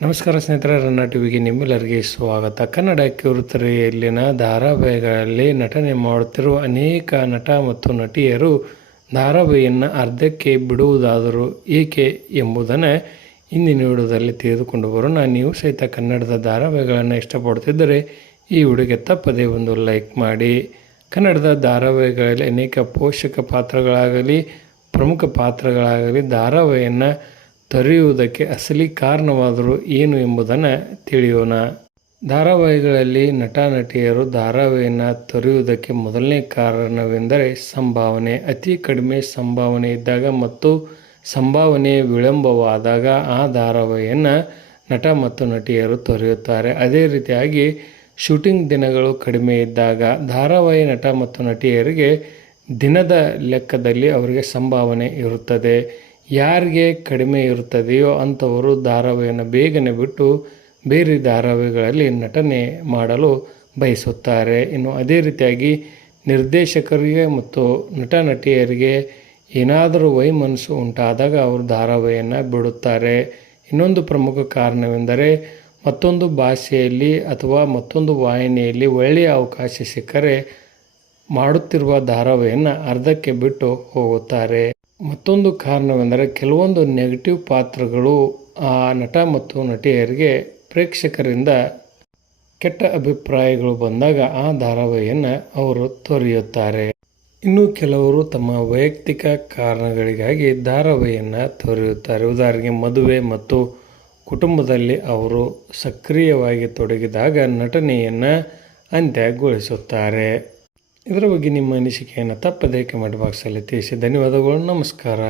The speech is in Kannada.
ನಮಸ್ಕಾರ ಸ್ನೇಹಿತರೆ, ರನ್ನ ಟಿವಿಗೆ ನಿಮ್ಮೆಲ್ಲರಿಗೆ ಸ್ವಾಗತ. ಕನ್ನಡ ಕಿರುತೆರೆಯಲ್ಲಿನ ಧಾರಾವಾಹಿಗಳಲ್ಲಿ ನಟನೆ ಮಾಡುತ್ತಿರುವ ಅನೇಕ ನಟ ಮತ್ತು ನಟಿಯರು ಧಾರಾವಾಹಿಯನ್ನು ಅರ್ಧಕ್ಕೆ ಬಿಡುವುದಾದರೂ ಏಕೆ ಎಂಬುದನ್ನು ಇಂದಿನ ವಿಡಿಯೋದಲ್ಲಿ ತಿಳಿದುಕೊಂಡು ಬರೋಣ. ನೀವು ಸಹಿತ ಕನ್ನಡದ ಧಾರಾವಾಹಿಗಳನ್ನು ಇಷ್ಟಪಡುತ್ತಿದ್ದರೆ ಈ ವಿಡಿಯೋಗೆ ತಪ್ಪದೇ ಒಂದು ಲೈಕ್ ಮಾಡಿ. ಕನ್ನಡದ ಧಾರಾವಾಹಿಗಳಲ್ಲಿ ಅನೇಕ ಪೋಷಕ ಪಾತ್ರಗಳಾಗಲಿ ಪ್ರಮುಖ ಪಾತ್ರಗಳಾಗಲಿ ಧಾರಾವಾಹಿಯನ್ನು ತೊರೆಯುವುದಕ್ಕೆ ಅಸಲಿ ಕಾರಣವಾದರೂ ಏನು ಎಂಬುದನ್ನು ತಿಳಿಯೋಣ. ಧಾರಾವಾಹಿಗಳಲ್ಲಿ ನಟ ನಟಿಯರು ಧಾರಾವಾಹಿಯನ್ನು ತೊರೆಯುವುದಕ್ಕೆ ಮೊದಲನೇ ಕಾರಣವೆಂದರೆ ಸಂಭಾವನೆ. ಅತಿ ಕಡಿಮೆ ಸಂಭಾವನೆ ಇದ್ದಾಗ ಮತ್ತು ಸಂಭಾವನೆ ವಿಳಂಬವಾದಾಗ ಆ ಧಾರಾವಾಹಿಯನ್ನು ನಟ ಮತ್ತು ನಟಿಯರು ತೊರೆಯುತ್ತಾರೆ. ಅದೇ ರೀತಿಯಾಗಿ ಶೂಟಿಂಗ್ ದಿನಗಳು ಕಡಿಮೆ ಇದ್ದಾಗ ಧಾರಾವಾಹಿ ನಟ ಮತ್ತು ನಟಿಯರಿಗೆ ದಿನದ ಲೆಕ್ಕದಲ್ಲಿ ಅವರಿಗೆ ಸಂಭಾವನೆ ಇರುತ್ತದೆ. ಯಾರಿಗೆ ಕಡಿಮೆ ಇರುತ್ತದೆಯೋ ಅಂಥವರು ಧಾರಾವಾಹಿಯನ್ನು ಬೇಗನೆ ಬಿಟ್ಟು ಬೇರೆ ಧಾರಾವಾಹಿಗಳಲ್ಲಿ ನಟನೆ ಮಾಡಲು ಬಯಸುತ್ತಾರೆ. ಇನ್ನು ಅದೇ ರೀತಿಯಾಗಿ ನಿರ್ದೇಶಕರಿಗೆ ಮತ್ತು ನಟ ನಟಿಯರಿಗೆ ಏನಾದರೂ ವೈಮನಸ್ಸು ಉಂಟಾದಾಗ ಅವರು ಧಾರಾವಾಹಿಯನ್ನು ಬಿಡುತ್ತಾರೆ. ಇನ್ನೊಂದು ಪ್ರಮುಖ ಕಾರಣವೆಂದರೆ ಮತ್ತೊಂದು ಭಾಷೆಯಲ್ಲಿ ಅಥವಾ ಮತ್ತೊಂದು ವಾಹಿನಿಯಲ್ಲಿ ಒಳ್ಳೆಯ ಅವಕಾಶ ಸಿಕ್ಕರೆ ಮಾಡುತ್ತಿರುವ ಧಾರಾವಾಹಿಯನ್ನು ಅರ್ಧಕ್ಕೆ ಬಿಟ್ಟು ಹೋಗುತ್ತಾರೆ. ಮತ್ತೊಂದು ಕಾರಣವೆಂದರೆ ಕೆಲವೊಂದು ನೆಗೆಟಿವ್ ಪಾತ್ರಗಳು ಆ ನಟ ಮತ್ತು ನಟಿಯರಿಗೆ ಪ್ರೇಕ್ಷಕರಿಂದ ಕೆಟ್ಟ ಅಭಿಪ್ರಾಯಗಳು ಬಂದಾಗ ಆ ಧಾರಾವಾಹಿಯನ್ನು ಅವರು ತೊರೆಯುತ್ತಾರೆ. ಇನ್ನು ಕೆಲವರು ತಮ್ಮ ವೈಯಕ್ತಿಕ ಕಾರಣಗಳಿಗಾಗಿ ಧಾರಾವಾಹಿಯನ್ನು ತೊರೆಯುತ್ತಾರೆ. ಉದಾಹರಣೆಗೆ ಮದುವೆ ಮತ್ತು ಕುಟುಂಬದಲ್ಲಿ ಅವರು ಸಕ್ರಿಯವಾಗಿ ತೊಡಗಿದಾಗ ನಟನೆಯನ್ನು ಅಂತ್ಯಗೊಳಿಸುತ್ತಾರೆ. ಇದರ ಬಗ್ಗೆ ನಿಮ್ಮ ಅನಿಸಿಕೆಯನ್ನು ತಪ್ಪದೇ ಕಮೆಂಟ್ ಬಾಕ್ಸಲ್ಲಿ ತಿಳಿಸಿ. ಧನ್ಯವಾದಗಳು. ನಮಸ್ಕಾರ.